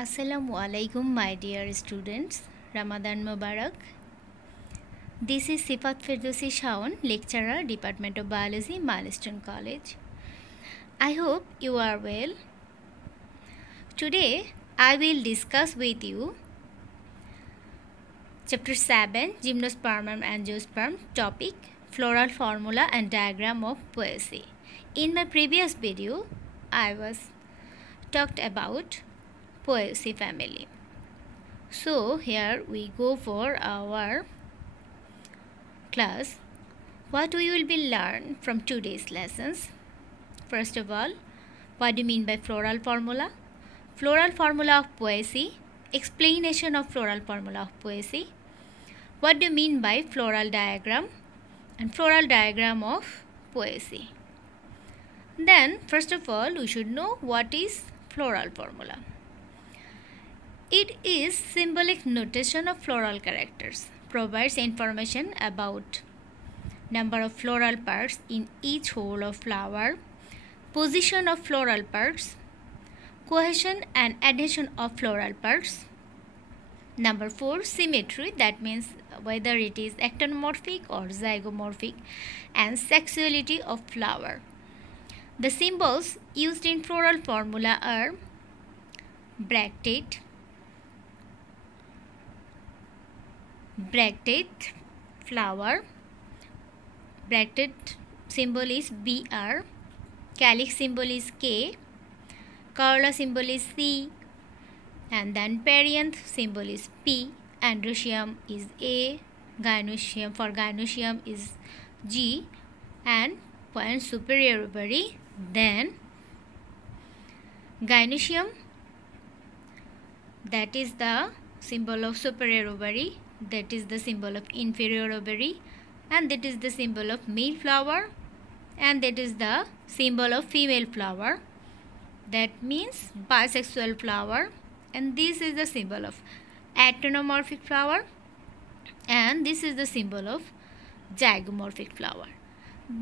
Assalamu alaikum, my dear students. Ramadan Mubarak. This is Sifat Firdausi Shaun, lecturer, Department of Biology, Milestone College. I hope you are well. Today, I will discuss with you Chapter 7, Gymnosperm and Angiosperm, topic Floral Formula and Diagram of Poaceae. In my previous video, I was talked about Poaceae family. So here we go for our class. What we will be learn from today's lessons. First of all, what do you mean by floral formula? Floral formula of Poaceae. Explanation of floral formula of Poaceae. What do you mean by floral diagram and floral diagram of Poaceae? Then first of all, we should know what is floral formula. It is symbolic notation of floral characters, provides information about number of floral parts in each whole of flower, position of floral parts, cohesion and adhesion of floral parts. Number 4, symmetry, that means whether it is actinomorphic or zygomorphic, and sexuality of flower. The symbols used in floral formula are bracted flower, bracted symbol is BR, calyx symbol is K, corolla symbol is C, and then perianth symbol is P, androecium is A, gynoecium is G, and point superior ovary. Then gynoecium, that is the symbol of superior ovary, that is the symbol of inferior ovary, and that is the symbol of male flower, and that is the symbol of female flower, that means bisexual flower. And this is the symbol of actinomorphic flower, and this is the symbol of zygomorphic flower.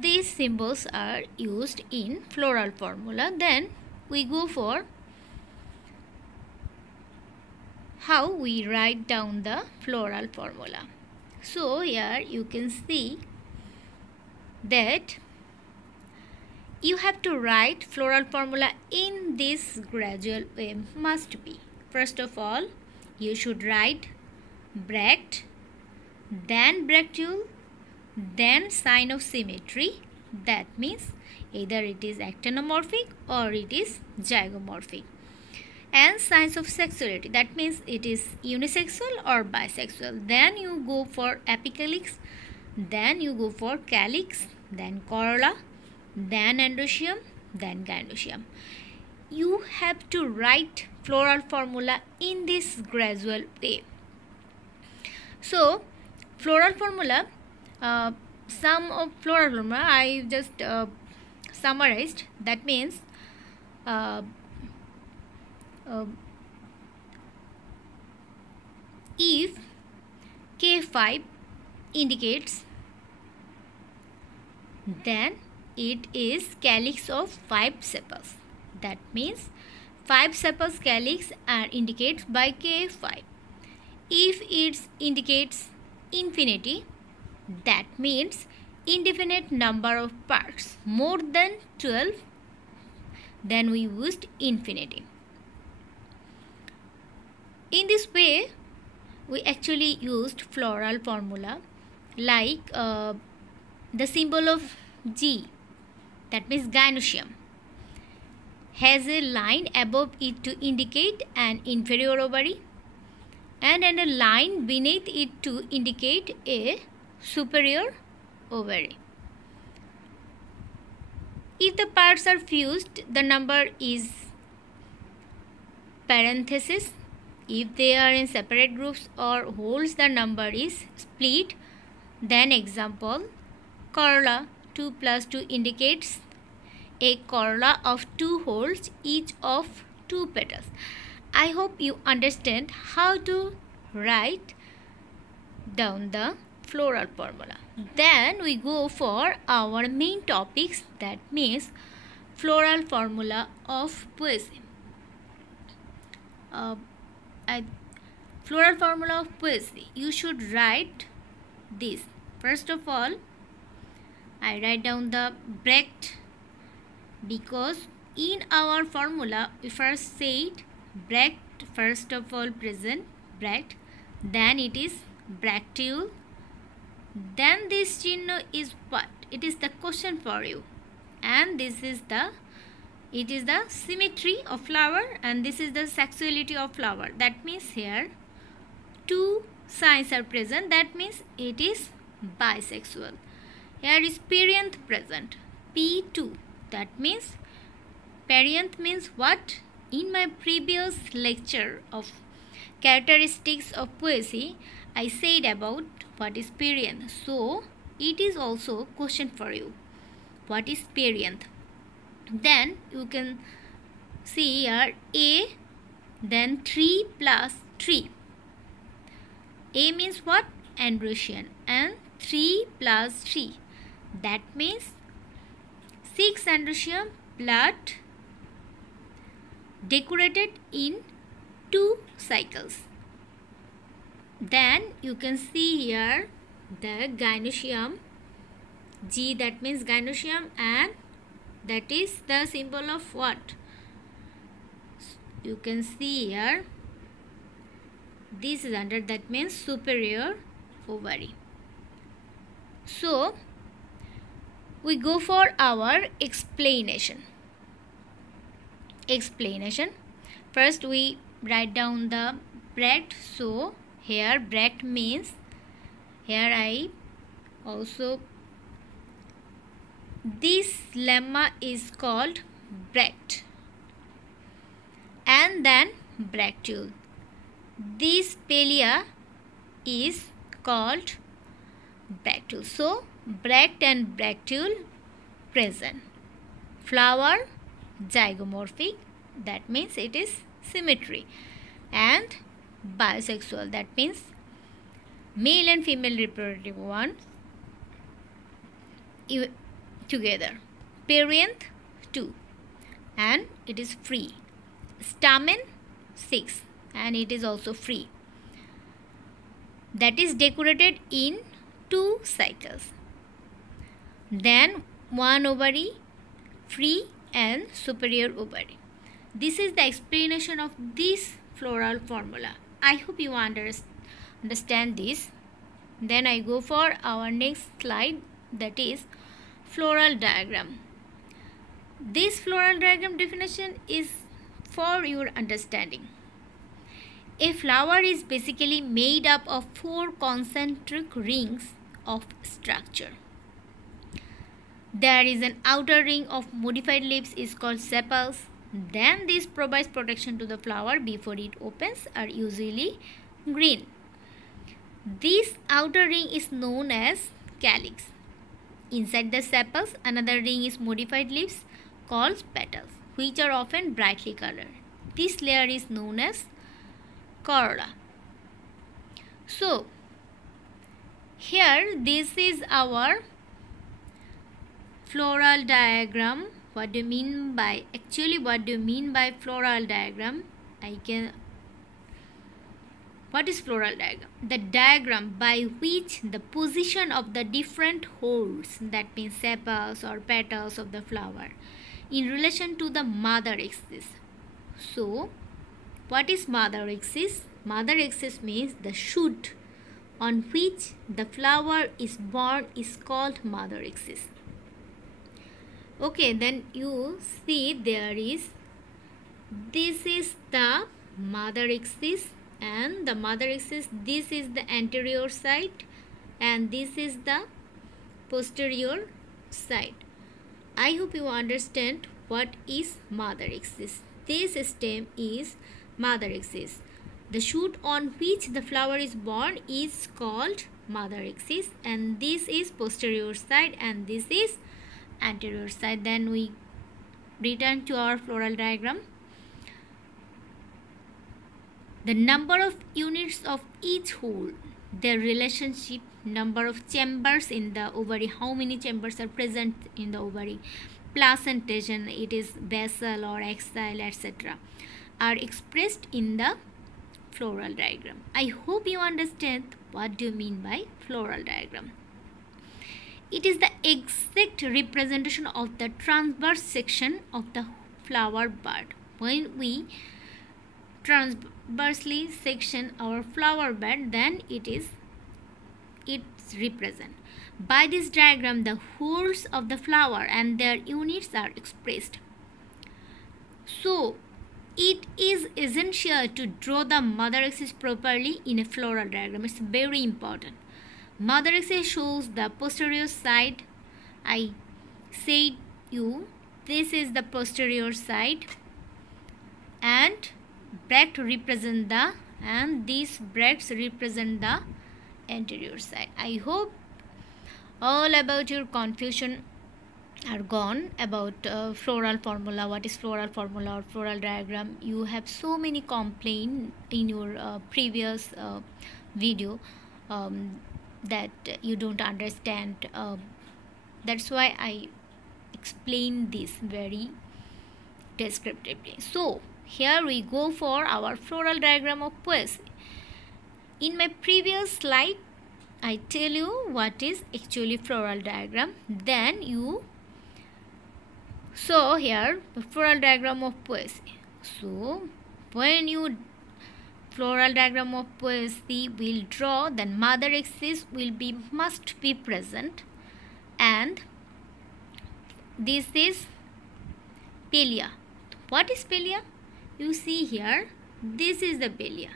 These symbols are used in floral formula. Then we go for how we write down the floral formula. So here you can see that you have to write floral formula in this gradual way. Must be, first of all, you should write bract, then bracteole, then sign of symmetry, that means either it is actinomorphic or it is zygomorphic, and signs of sexuality, that means it is unisexual or bisexual. Then you go for apicalyx, then you go for calyx, then corolla, then androecium, then gynoecium. You have to write floral formula in this gradual way. So floral formula, some of floral formula I just summarized, that means if K5 indicates, then it is calyx of 5 sepals, that means 5 sepals calyx are indicated by K5. If it indicates infinity, that means indefinite number of parts, more than 12, then we used infinity. In this way, we actually used floral formula, like the symbol of G, that means gynoecium, has a line above it to indicate an inferior ovary, and a line beneath it to indicate a superior ovary. If the parts are fused, the number is parenthesis. If they are in separate groups or wholes, the number is split. Then example, corolla 2 plus 2 indicates a corolla of 2 wholes, each of 2 petals. I hope you understand how to write down the floral formula. Then we go for our main topics, that means floral formula of Poaceae. a floral formula of poesy, you should write this. First of all, I write down the Brecht, because in our formula we first said Brecht, first of all present Brecht, then it is Brechtiul, then this chinno is what? It is the question for you, and this is the, it is the symmetry of flower, and this is the sexuality of flower. That means here two signs are present, that means it is bisexual. Here is perianth present, P2, that means perianth means what? In my previous lecture of characteristics of poesy, I said about what is perianth. So it is also question for you. What is perianth? Then you can see here A, then 3 plus 3. A means what? Androecian, and 3 plus 3. That means 6 androecium blood decorated in 2 cycles. Then you can see here the gynoecium, G, that means gynoecium, and that is the symbol of what? You can see here this is under, that means superior ovary. So we go for our explanation. First we write down the Brecht. So here Brecht means, here I also, this lemma is called Brecht, and then Brechtiul. This Pelea is called Brechtiul. So Brecht and Brechtiul present. Flower zygomorphic, that means it is symmetry, and bisexual, that means male and female reproductive ones together. Perianth 2, and it is free. Stamen 6, and it is also free. That is decorated in 2 cycles. Then 1 ovary, free, and superior ovary. This is the explanation of this floral formula. I hope you understand this. Then I go for our next slide, that is floral diagram. This floral diagram definition is for your understanding. A flower is basically made up of 4 concentric rings of structure. There is an outer ring of modified leaves is called sepals. Then this provides protection to the flower before it opens, are usually green. This outer ring is known as calyx. Inside the sepals, another ring is modified leaves called petals, which are often brightly colored. This layer is known as corolla. So here this is our floral diagram. What do you mean by, actually what do you mean by floral diagram? What is floral diagram? The diagram by which the position of the different holes, that means sepals or petals of the flower, in relation to the mother axis. So what is mother axis? Mother axis means the shoot on which the flower is born is called mother axis. Okay, then you see there is, this is the mother axis, and the mother axis, this is the anterior side and this is the posterior side. I hope you understand what is mother axis. This stem is mother axis. The shoot on which the flower is born is called mother axis, and this is posterior side and this is anterior side. Then we return to our floral diagram. The number of units of each hole, their relationship, number of chambers in the ovary, how many chambers are present in the ovary, placentation, it is basal or axile, etc. are expressed in the floral diagram. I hope you understand what do you mean by floral diagram. It is the exact representation of the transverse section of the flower bud. When we transversely section our flower bud, then it's represent. By this diagram, the wholes of the flower and their units are expressed. So, it is essential to draw the mother axis properly in a floral diagram. It's very important. Mother axis shows the posterior side. I said you, this is the posterior side, and bract represent the, and these bracts represent the anterior side. I hope all about your confusion are gone about floral formula. What is floral formula or floral diagram? You have so many complaints in your previous video that you don't understand. That's why I explain this very descriptively. So here we go for our floral diagram of poesy. In my previous slide, I tell you what is actually floral diagram. Then you so here the floral diagram of poesy. So when you floral diagram of poesy will draw, then mother axis must be present, and this is palea. What is palea? You see here, this is the palea.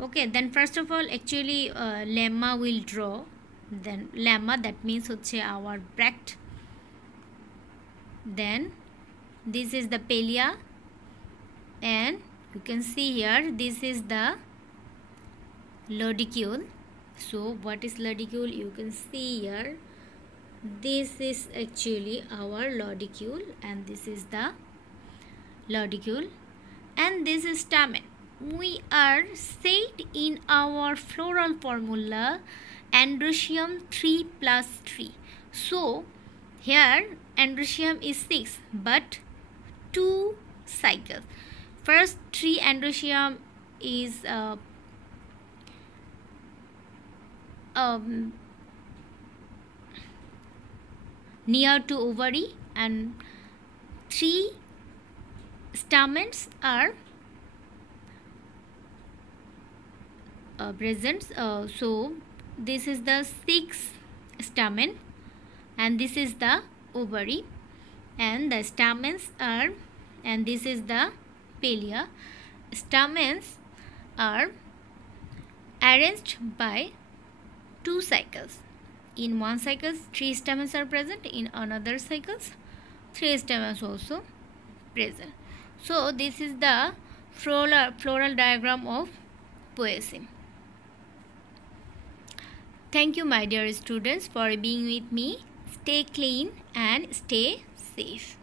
Okay, then first of all actually lemma will draw. Then lemma, that means our bract. Then this is the palea, and you can see here this is the lodicule. So what is lodicule? You can see here, this is actually our lodicule, and this is the lodicule, and this is stamen. We are said in our floral formula androecium 3 plus 3. So here androecium is 6 but 2 cycles. First 3 androecium is near to ovary, and 3 stamens are present. So this is the 6th stamen, and this is the ovary, and the stamens are, and this is the palea. Stamens are arranged by 2 cycles. In one cycle 3 stamens are present, in another cycles 3 stamens also present. So this is the floral diagram of poesy. Thank you my dear students for being with me. Stay clean and stay safe.